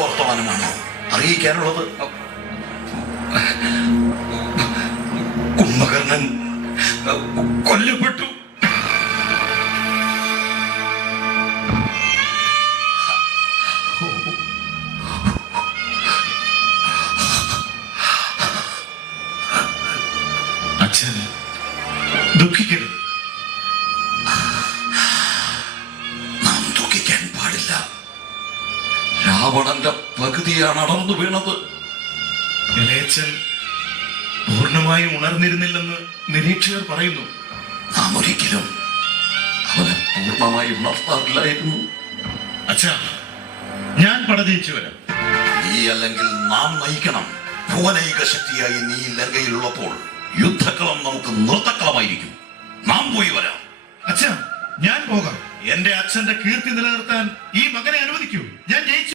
ദുഃഖവർത്തമാനമാണ് അറിയിക്കാനുള്ളത്. കുംഭകർണൻ കൊല്ലപ്പെട്ടു. അച്ഛൻ ദുഃഖിക്കരുത്. രാവണന്റെ പകുതിയാണ് അടർന്നു വീണത്. ഇളയച്ചൻ പൂർണമായി ഉണർന്നിരുന്നില്ലെന്ന് നിരീക്ഷകർ പറയുന്നു. നാം ഒരിക്കലും അവനെ പൂർണമായി ഉണർത്താറില്ലായിരുന്നു. അച്ഛാ ഞാൻ പടതിയിച്ചു വരാം. നീ അല്ലെങ്കിൽ നാം നയിക്കണം. ഭുവനൈക ശക്തിയായി നീ ലങ്കയിലുള്ളപ്പോൾ യുദ്ധക്കളം നമുക്ക് നൃത്തക്കളമായിരിക്കും. നാം പോയി വരാം. അച്ഛാ ഞാൻ പോകാം. എന്റെ അച്ഛന്റെ കീർത്തി നിലനിർത്താൻ ഈ